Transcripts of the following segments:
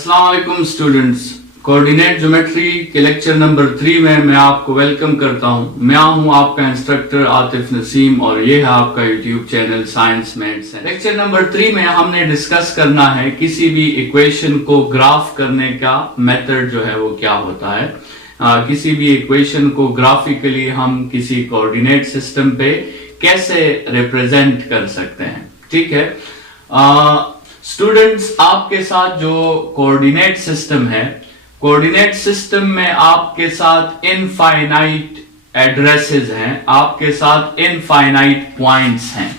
अस्सलाम वालेकुम students, coordinate geometry के लेक्चर नंबर 3 में मैं आपको वेलकम करता हूं। मैं हूं आपका इंस्ट्रक्टर आतिफ नसीम और ये है आपका YouTube channel science maths. Lecture number 3 में हमने डिस्कस करना है किसी भी इक्वेशन को ग्राफ करने का मेथड जो है वो क्या होता है। किसी भी इक्वेशन को ग्राफिकली हम किसी कोऑर्डिनेट सिस्टम पे कैसे रिप्रेजेंट कर सकते हैं। ठीक है स्टूडेंट्स, आपके साथ जो कोऑर्डिनेट सिस्टम है, कोऑर्डिनेट सिस्टम में आपके साथ इनफाइनाइट एड्रेसेस हैं, आपके साथ इनफाइनाइट पॉइंट्स हैं।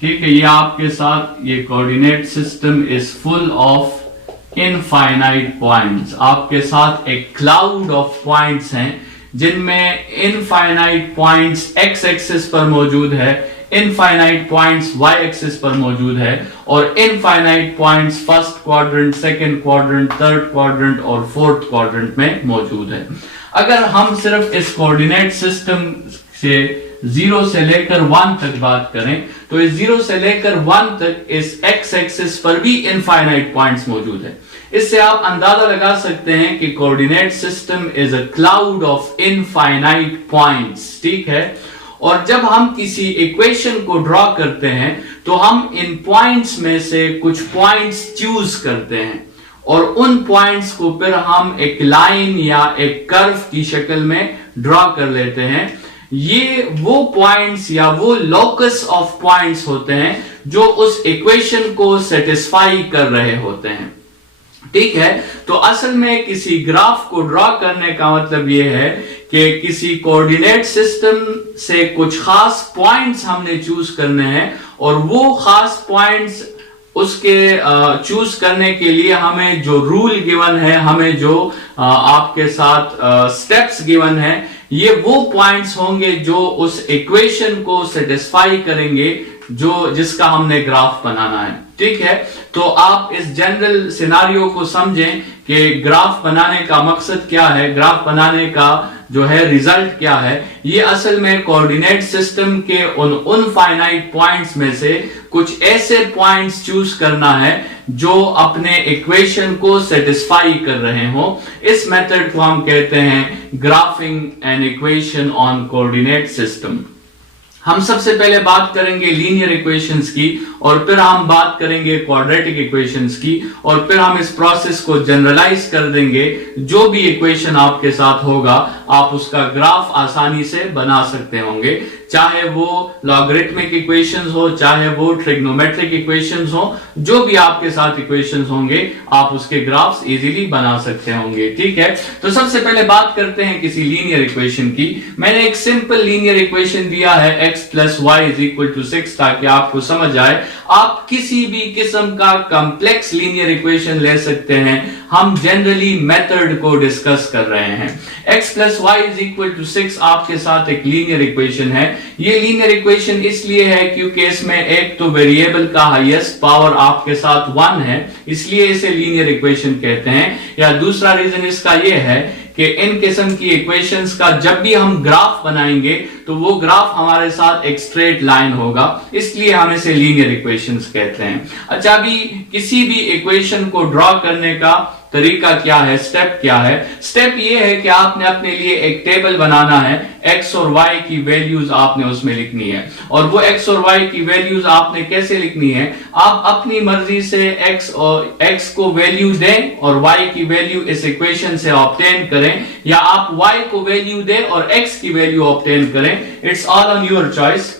ठीक है, ये आपके साथ ये coordinate system is full of infinite points. आपके साथ एक क्लाउड ऑफ पॉइंट्स हैं जिनमें इनफाइनाइट पॉइंट्स एक्स एक्सिस पर मौजूद है, इनफाइनाइट पॉइंट्स वाई एक्सिस पर मौजूद है और infinite points first quadrant, second quadrant, third quadrant और फोर्थ क्वाड्रेंट में मौजूद है। अगर हम सिर्फ इस कोऑर्डिनेट सिस्टम से 0 से लेकर 1 तक बात करें तो इस 0 से लेकर 1 तक इस एक्स एक्सिस पर भी इनफाइनाइट पॉइंट्स मौजूद है। इससे आप अंदाजा लगा सकते हैं कि coordinate system is a cloud of infinite points. ठीक है, और जब हम किसी इक्वेशन को ड्रॉ करते हैं तो हम इन पॉइंट्स में से कुछ पॉइंट्स चूज करते हैं और उन पॉइंट्स को फिर हम एक लाइन या एक कर्व की शक्ल में ड्रॉ कर लेते हैं। ये वो पॉइंट्स या वो लोकस ऑफ पॉइंट्स होते हैं जो उस इक्वेशन को सेटिस्फाई कर रहे होते हैं। ठीक है, तो असल में किसी ग्राफ को ड्रॉ करने का मतलब यह है कि किसी कोऑर्डिनेट सिस्टम से कुछ खास पॉइंट्स हमने चूज करने हैं और वो खास पॉइंट्स उसके चूज करने के लिए हमें जो रूल गिवन है, हमें जो आपके साथ स्टेप्स गिवन है, ये वो पॉइंट्स होंगे जो उस इक्वेशन को सेटिस्फाई करेंगे जो जिसका हमने ग्राफ बनाना है। ठीक है, तो आप इस जनरल सिनारियो को समझें कि ग्राफ बनाने का मकसद क्या है, ग्राफ बनाने का जो है रिजल्ट क्या है। ये असल में कोऑर्डिनेट सिस्टम के उन फाइनाइट पॉइंट्स में से कुछ ऐसे पॉइंट्स चूज करना है जो अपने इक्वेशन को सेटिस्फाई कर रहे हो। इस मेथड को हम कहते हैं graphic an equation on coordinate system. हम सबसे पहले बात करेंगे लीनियर इक्वेशंस की और फिर हम बात करेंगे क्वाड्रेटिक इक्वेशंस की और फिर हम इस प्रोसेस को जनरलाइज कर देंगे। जो भी इक्वेशन आपके साथ होगा आप उसका ग्राफ आसानी से बना सकते होंगे, चाहे वो लॉगरिथमिक इक्वेशंस हो, चाहे वो ट्रिग्नोमेट्रिक इक्वेशंस हो, जो भी आपके साथ इक्वेशंस होंगे आप उसके ग्राफ्स इजीली बना सकते होंगे। ठीक है, तो सबसे पहले बात करते हैं किसी लीनियर इक्वेशन की। मैंने एक सिंपल लीनियर इक्वेशन दिया है x + y = 6 ताकि आपको समझ आए। आप किसी भी किस्म का कॉम्प्लेक्स लीनियर इक्वेशन ले सकते हैं, हम जनरली मेथड को डिस्कस कर रहे हैं। x + y = 6 आपके साथ एक लीनियर इक्वेशन है। ये लीनियर इक्वेशन इसलिए है क्योंकि इसमें एक तो वेरिएबल का हाईएस्ट पावर आपके साथ 1 है, इसलिए इसे लीनियर इक्वेशन कहते हैं। या दूसरा रीजन इसका यह है कि इन किस्म की इक्वेशंस का जब भी हम ग्राफ बनाएंगे तो वो ग्राफ हमारे साथ एक स्ट्रेट लाइन होगा, इसलिए हम इसे लीनियर इक्वेशंस कहते हैं। अच्छा, अभी किसी भी इक्वेशन को ड्रॉ करने का तरीका क्या है, स्टेप क्या है? स्टेप ये है कि आपने अपने लिए एक टेबल बनाना है, x और y की वैल्यूज आपने उसमें लिखनी है। और वो x और y की वैल्यूज आपने कैसे लिखनी है? आप अपनी मर्जी से x को वैल्यू दें और y की वैल्यू इस इक्वेशन से ऑब्टेन करें, या आप y को वैल्यू दें और x की वैल्यू ऑब्टेन करें। It's all on your choice.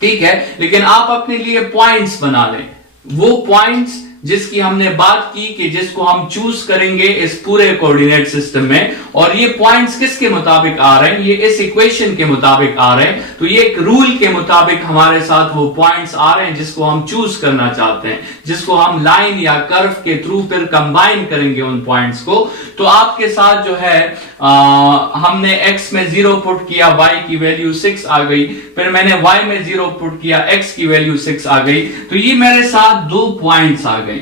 ठीक है, लेकिन आप अपने लिए पॉइंट्स बना लें, वो पॉइंट्स जिसकी हमने बात की कि जिसको हम चूज करेंगे इस पूरे कोऑर्डिनेट सिस्टम में। और ये पॉइंट्स किसके मुताबिक आ रहे हैं? ये इस इक्वेशन के मुताबिक आ रहे हैं। तो ये एक रूल के मुताबिक हमारे साथ वो पॉइंट्स आ रहे हैं जिसको हम चूज करना चाहते हैं, जिसको हम लाइन या कर्व के थ्रू फिर कंबाइन करेंगे उन पॉइंट्स को। तो आपके साथ जो है हमने x में 0 पुट किया, y की वैल्यू 6 आ गई, फिर मैंने y में 0 पुट किया, x की वैल्यू 6 आ गई। तो ये मेरे साथ 2 पॉइंट्स आ गए,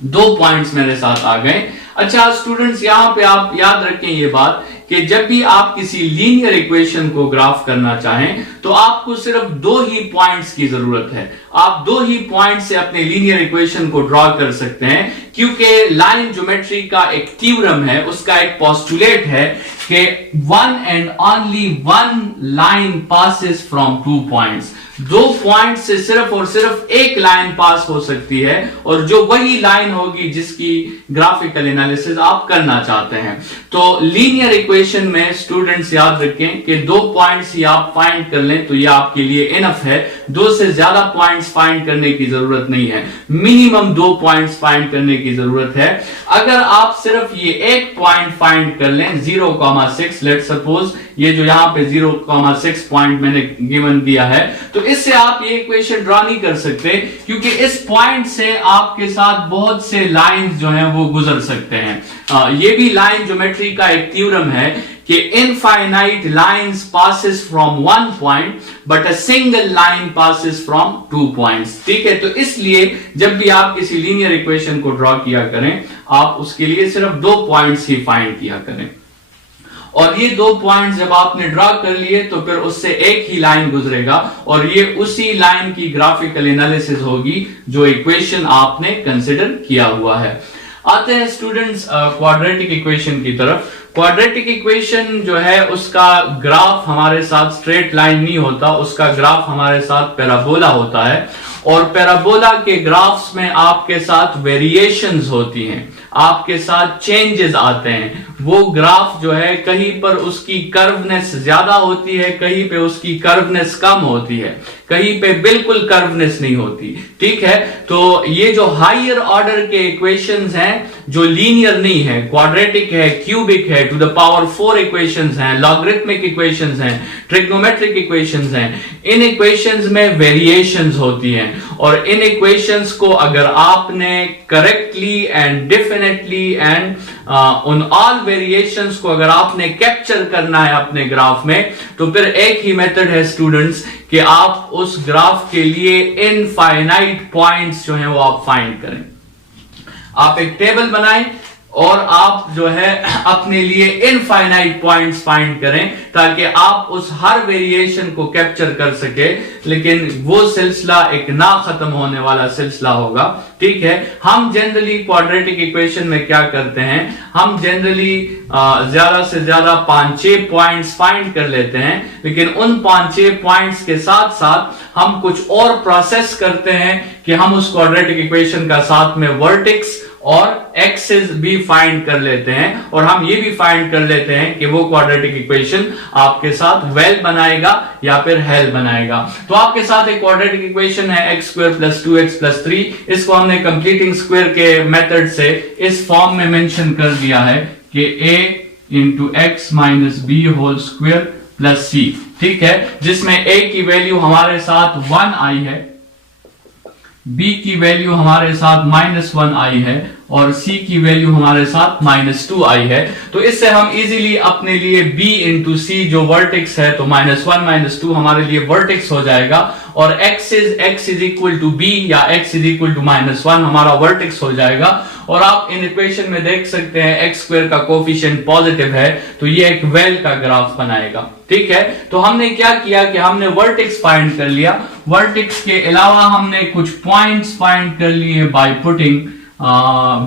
2 पॉइंट्स मेरे साथ आ गए। अच्छा स्टूडेंट्स, यहां पे आप याद रखें ये बात कि जब भी आप किसी लीनियर इक्वेशन को ग्राफ करना चाहें तो आपको सिर्फ 2 ही पॉइंट्स की जरूरत है। आप 2 ही पॉइंट से अपने लीनियर इक्वेशन को ड्रॉ कर सकते हैं, क्योंकि लाइन ज्योमेट्री का एक थ्योरम है, उसका एक पोस्टुलेट है कि one and only one line passes from 2 points. 2 point से सिर्फ और सिर्फ एक लाइन पास हो सकती है, और जो वही लाइन होगी जिसकी ग्राफिकल एनालिसिस आप करना चाहते हैं। तो लीनियर इक्वेशन में स्टूडेंट्स याद रखें कि 2 पॉइंट्स ही आप फाइंड कर लें तो यह आपके लिए इनफ है। 2 से ज्यादा पॉइंट्स फाइंड करने की जरूरत नहीं है, मिनिमम 2 पॉइंट्स फाइंड करने की जरूरत है। अगर आप सिर्फ ये एक पॉइंट फाइंड कर लें 0,6, लेट सपोज ये जो यहां पे 0,6 पॉइंट मैंने गिवन दिया है, तो इससे आप ये इक्वेशन ड्रॉ नहीं कर सकते, क्योंकि इस पॉइंट से आपके साथ बहुत से लाइंस जो हैं वो गुजर सकते हैं। ये भी लाइन ज्योमेट्री का एक थ्योरम है कि infinite lines passes from 1 point but a single line passes from 2 points. ठीक है, तो इसलिए जब भी आप किसी लीनियर इक्वेशन को ड्रॉ किया करें, आप उसके लिए सिर्फ 2 पॉइंट्स ही फाइंड किया करें। और ये 2 पॉइंट जब आपने ड्रॉ कर लिए तो फिर उससे एक ही लाइन गुजरेगा, और ये उसी लाइन की ग्राफिकल एनालिसिस होगी जो इक्वेशन आपने कंसिडर किया हुआ है। आते हैं स्टूडेंट्स क्वाड्रेटिक इक्वेशन की तरफ। क्वाड्रेटिक इक्वेशन जो है उसका ग्राफ हमारे साथ स्ट्रेट लाइन नहीं होता, उसका ग्राफ हमारे साथ पैराबोला होता है, और पैराबोला के ग्राफ्स में आपके साथ वेरिएशंस होती हैं, आपके साथ चेंजेस आते हैं। वो ग्राफ जो है कहीं पर उसकी कर्वनेस ज्यादा होती है, कहीं पे उसकी कर्वनेस कम होती है, कहीं पे बिल्कुल कर्वनेस नहीं होती। ठीक है, तो ये जो हायर ऑर्डर के इक्वेशंस हैं जो लीनियर नहीं है, क्वाड्रेटिक है, क्यूबिक है, टू द पावर 4 इक्वेशंस हैं, लॉगरिथमिक इक्वेशंस हैं, ट्रिग्नोमेट्रिक इक्वेशंस हैं, इन इक्वेशंस में वेरिएशंस होती हैं, और इन इक्वेशंस को अगर आपने करेक्टली एंड डेफिनेटली एंड उन ऑल वेरिएशंस को अगर आपने कैप्चर करना है अपने ग्राफ में, तो फिर एक ही मेथड है स्टूडेंट्स कि आप उस ग्राफ के लिए इनफाइनाइट पॉइंट्स जो हैं वो आप फाइंड करें। आप एक टेबल बनाएं और आप जो है अपने लिए इनफाइनाइट पॉइंट्स फाइंड करें, ताकि आप उस हर वेरिएशन को कैप्चर कर सके, लेकिन वो सिलसिला एक ना खत्म होने वाला सिलसिला होगा। ठीक है, हम जनरली क्वाड्रेटिक इक्वेशन में क्या करते हैं, हम जनरली ज्यादा से ज्यादा 5-6 पॉइंट्स फाइंड कर लेते हैं, लेकिन उन 5-6 पॉइंट्स के साथ साथ हम कुछ और प्रोसेस करते हैं कि हम उस क्वाड्रेटिक इक्वेशन का साथ में वर्टेक्स और एक्सिस भी फाइंड कर लेते हैं, और हम ये भी फाइंड कर लेते हैं कि वो क्वाड्रेटिक इक्वेशन आपके साथ वेल बनाएगा या फिर हेल बनाएगा। तो आपके साथ एक क्वाड्रेटिक इक्वेशन है x² + 2x + 3, इसको हमने कंप्लीटिंग स्क्वायर के मेथड से इस फॉर्म में मेंशन कर दिया है कि a × x - b² + c। ठीक है, जिसमें a की वैल्यू हमारे साथ 1 आई है, b की वैल्यू हमारे साथ -1 आई है, और c की वैल्यू हमारे साथ -2 आई है। तो इससे हम इजीली अपने लिए b × c जो वर्टेक्स है, तो -1 -2 हमारे लिए वर्टेक्स हो जाएगा, और x = b या x = -1 हमारा वर्टेक्स हो जाएगा। और आप इन इक्वेशन में देख सकते हैं x² का कोफिशिएंट पॉजिटिव है, तो ये एक वेल का ग्राफ बनाएगा। ठीक है, तो हमने क्या किया कि हमने वर्टेक्स फाइंड कर लिया, वर्टेक्स के अलावा हमने कुछ पॉइंट्स फाइंड कर लिए by putting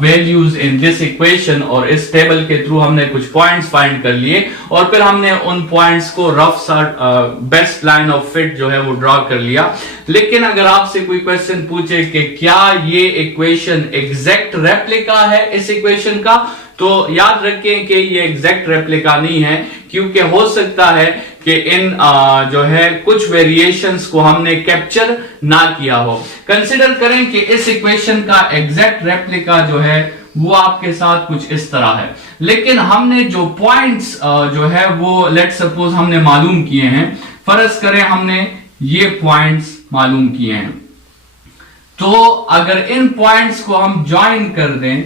values in this equation, और इस टेबल के थ्रू हमने कुछ पॉइंट्स फाइंड कर लिए, और फिर हमने उन पॉइंट्स को रफ सा बेस्ट लाइन ऑफ फिट जो है वो ड्रॉ कर लिया। लेकिन अगर आपसे कोई क्वेश्चन पूछे कि क्या ये इक्वेशन एग्जैक्ट रेप्लिका है इस इक्वेशन का, तो याद रखें कि ये एग्जैक्ट रेप्लिका नहीं है, क्योंकि हो सकता है कि इन जो है कुछ वेरिएशंस को हमने कैप्चर ना किया हो। कंसिडर करें कि इस इक्वेशन का एग्जैक्ट रेप्लिका जो है वो आपके साथ कुछ इस तरह है, लेकिन हमने जो पॉइंट्स जो है वो लेट सपोज हमने मालूम किए हैं, फर्ज करें हमने ये पॉइंट्स मालूम किए हैं, तो अगर इन पॉइंट्स को हम ज्वाइन कर दें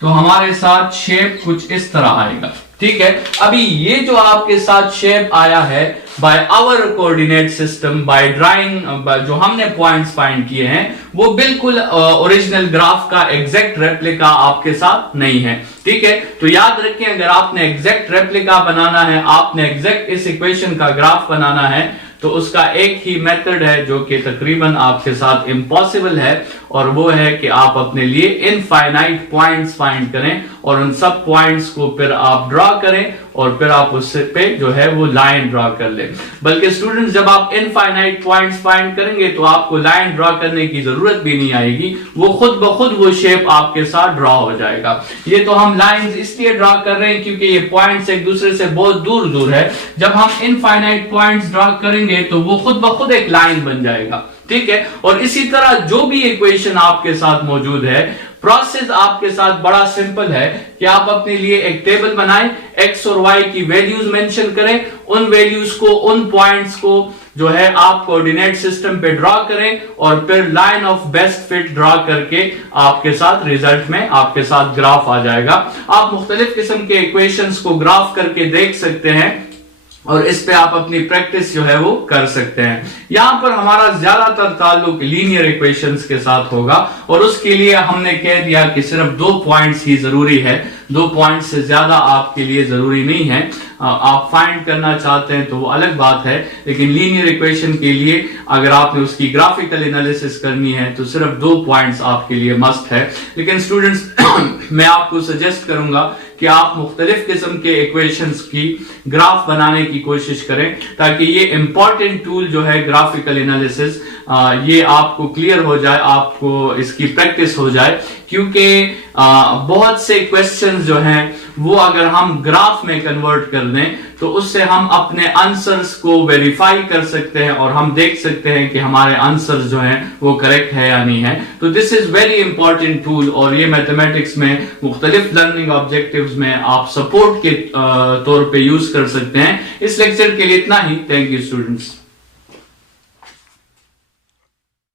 तो हमारे साथ शेप कुछ इस तरह आएगा। ठीक है। अभी ये जो आपके साथ शेप आया है by our coordinate system, by drawing, जो हमने पॉइंट्स फाइंड किए हैं, वो बिल्कुल ओरिजिनल ग्राफ का एग्जैक्ट रेप्लिका आपके साथ नहीं है। ठीक है, तो याद रखें, अगर आपने एग्जैक्ट रेप्लिका बनाना है, आपने एग्जैक्ट इस इक्वेशन का ग्राफ बनाना है, तो उसका एक ही मेथड है जो कि तकरीबन आपके साथ इम्पॉसिबल है, और वो है कि आप अपने लिए इनफाइनाइट पॉइंट्स फाइंड करें और उन सब पॉइंट्स को फिर आप ड्रॉ करें और फिर आप उससे पे जो है वो लाइन ड्रॉ कर लें। बल्कि स्टूडेंट्स, जब आप इनफाइनाइट पॉइंट्स फाइंड करेंगे तो आपको लाइन ड्रॉ करने की जरूरत भी नहीं आएगी, वो खुद ब खुद वो शेप आपके साथ ड्रॉ हो जाएगा। ये तो हम लाइंस इसलिए ड्रॉ कर रहे हैं क्योंकि ये पॉइंट्स एक दूसरे से बहुत दूर दूर है। जब हम इनफाइनाइट पॉइंट्स ड्रॉ करेंगे तो वो खुद ब खुद एक लाइन बन जाएगा। ठीक है, और इसी तरह जो भी इक्वेशन आपके साथ मौजूद है, प्रोसेस आपके साथ बड़ा सिंपल है कि आप अपने लिए एक टेबल बनाएं, एक्स और वाई की वैल्यूज मेंशन करें, उन वैल्यूज को, उन पॉइंट्स को जो है आप कोऑर्डिनेट सिस्टम पे ड्रॉ करें और फिर line of best fit draw करके आपके साथ रिजल्ट में आपके साथ ग्राफ आ जाएगा। आप मुख्तलिफ किस्म के इक्वेशंस को ग्राफ करके देख सकते हैं और इस पे आप अपनी प्रैक्टिस जो है वो कर सकते हैं। यहां पर हमारा ज्यादातर ताल्लुक लीनियर इक्वेशंस के साथ होगा और उसके लिए हमने कह दिया कि सिर्फ 2 पॉइंट्स ही जरूरी है, 2 पॉइंट्स से ज्यादा आपके लिए जरूरी नहीं है। आप फाइंड करना चाहते हैं तो वो अलग बात है, लेकिन लीनियर इक्वेशन के लिए अगर आपने उसकी ग्राफिकल एनालिसिस करनी है तो सिर्फ 2 पॉइंट्स आपके लिए मस्ट है। लेकिन स्टूडेंट्स मैं आपको सजेस्ट करूंगा कि आप मुख्तलिफ किस्म के इक्वेशंस की ग्राफ बनाने की कोशिश करें ताकि ये इंपॉर्टेंट टूल जो है ग्राफिकल एनालिसिस, ये आपको क्लियर हो जाए, आपको इसकी प्रैक्टिस हो जाए। क्योंकि बहुत से क्वेश्चंस जो हैं वो अगर हम ग्राफ में कन्वर्ट कर दें तो उससे हम अपने आंसर्स को वेरीफाई कर सकते हैं और हम देख सकते हैं कि हमारे आंसर्स जो हैं वो करेक्ट है या नहीं है। तो this is very important tool और ये मैथमेटिक्स में मुख्तलिफ लर्निंग ऑब्जेक्टिव्स में आप सपोर्ट के तौर पे यूज कर सकते हैं। इस लेक्चर के लिए इतना ही। Thank you students.